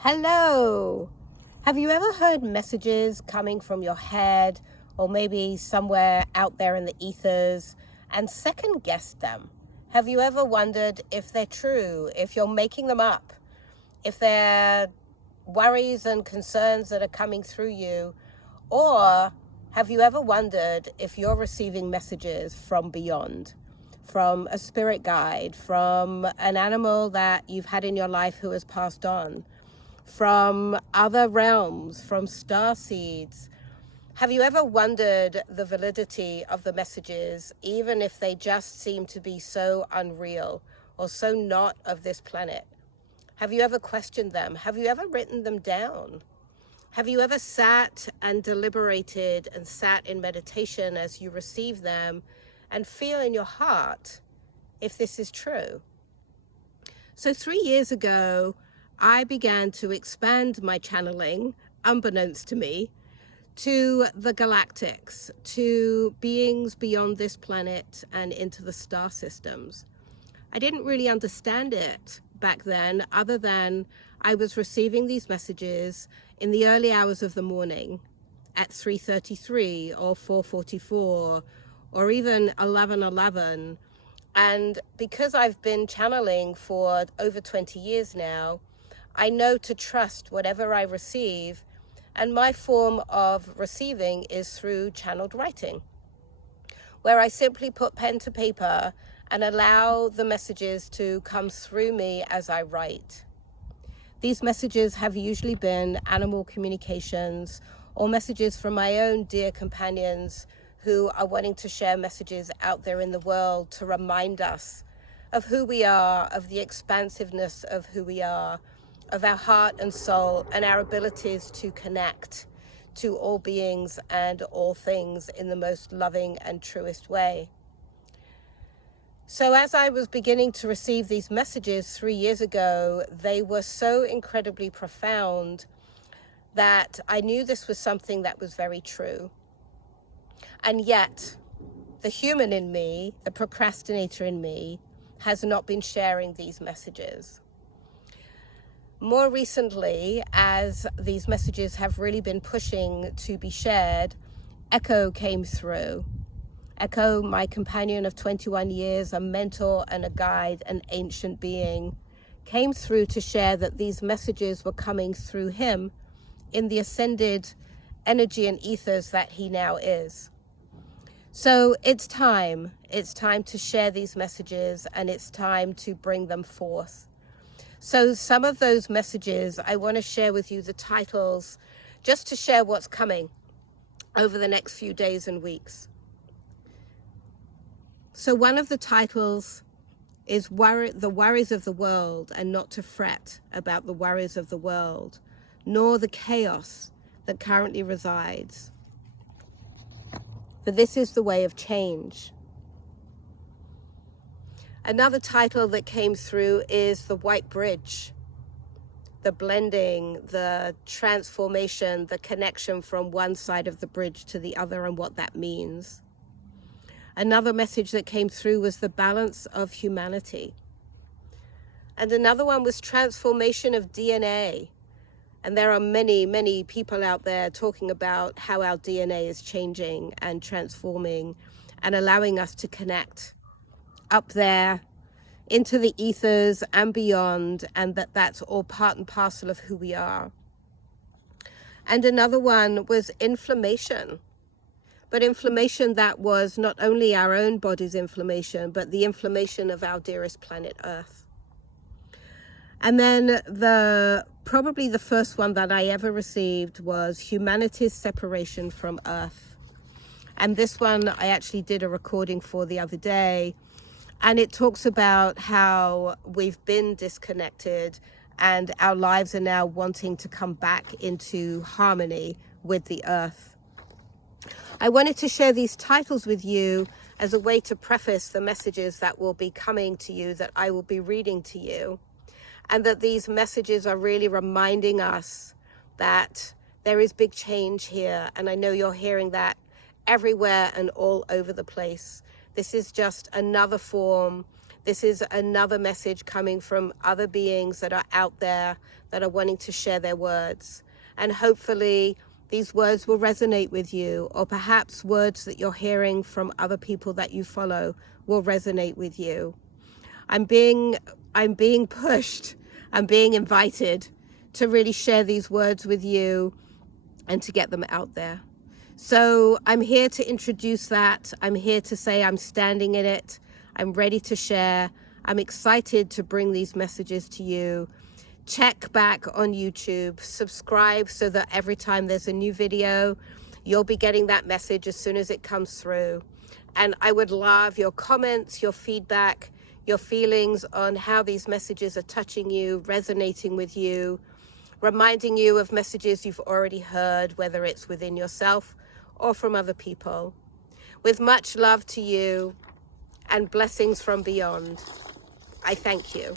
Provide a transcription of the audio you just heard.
Hello. Have you ever heard messages coming from your head or maybe somewhere out there in the ethers and second guessed them? Have you ever wondered if they're true, if you're making them up, if they're worries and concerns that are coming through you? Or have you ever wondered if you're receiving messages from beyond, from a spirit guide, from an animal that you've had in your life who has passed on, from other realms, from star seeds? Have you ever wondered the validity of the messages, even if they just seem to be so unreal or so not of this planet? Have you ever questioned them? Have you ever written them down? Have you ever sat and deliberated and sat in meditation as you receive them and feel in your heart if this is true? So 3 years ago, I began to expand my channeling, unbeknownst to me, to the galactics, to beings beyond this planet and into the star systems. I didn't really understand it back then, other than I was receiving these messages in the early hours of the morning at 3:33 or 4:44 or even 11:11. And because I've been channeling for over 20 years now, I know to trust whatever I receive, and my form of receiving is through channeled writing, where I simply put pen to paper and allow the messages to come through me as I write. These messages have usually been animal communications or messages from my own dear companions who are wanting to share messages out there in the world to remind us of who we are, of the expansiveness of who we are, of our heart and soul, and our abilities to connect to all beings and all things in the most loving and truest way. So as I was beginning to receive these messages 3 years ago, they were so incredibly profound that I knew this was something that was very true. And yet, the human in me, the procrastinator in me, has not been sharing these messages. More recently, as these messages have really been pushing to be shared, Echo came through. Echo, my companion of 21 years, a mentor and a guide, an ancient being, came through to share that these messages were coming through him in the ascended energy and ethers that he now is. So it's time to share these messages, and it's time to bring them forth. So some of those messages, I want to share with you the titles, just to share what's coming over the next few days and weeks. So one of the titles is The Worries of the World, and not to fret about the worries of the world, nor the chaos that currently resides. For this is the way of change. Another title that came through is The White Bridge, the blending, the transformation, the connection from one side of the bridge to the other and what that means. Another message that came through was the balance of humanity. And another one was transformation of DNA. And there are many, many people out there talking about how our DNA is changing and transforming and allowing us to connect up there into the ethers and beyond, and that's all part and parcel of who we are. And another one was inflammation, but inflammation that was not only our own body's inflammation, but the inflammation of our dearest planet Earth. And then probably the first one that I ever received was humanity's separation from Earth. And this one I actually did a recording for the other day. And it talks about how we've been disconnected and our lives are now wanting to come back into harmony with the earth. I wanted to share these titles with you as a way to preface the messages that will be coming to you, that I will be reading to you, and that these messages are really reminding us that there is big change here. And I know you're hearing that everywhere and all over the place. This is just another form. This is another message coming from other beings that are out there that are wanting to share their words. And hopefully these words will resonate with you, or perhaps words that you're hearing from other people that you follow will resonate with you. I'm being pushed, I'm being invited to really share these words with you and to get them out there. So I'm here to introduce that. I'm here to say I'm standing in it. I'm ready to share. I'm excited to bring these messages to you. Check back on YouTube, subscribe so that every time there's a new video, you'll be getting that message as soon as it comes through. And I would love your comments, your feedback, your feelings on how these messages are touching you, resonating with you, reminding you of messages you've already heard, whether it's within yourself or from other people. With much love to you and blessings from beyond, I thank you.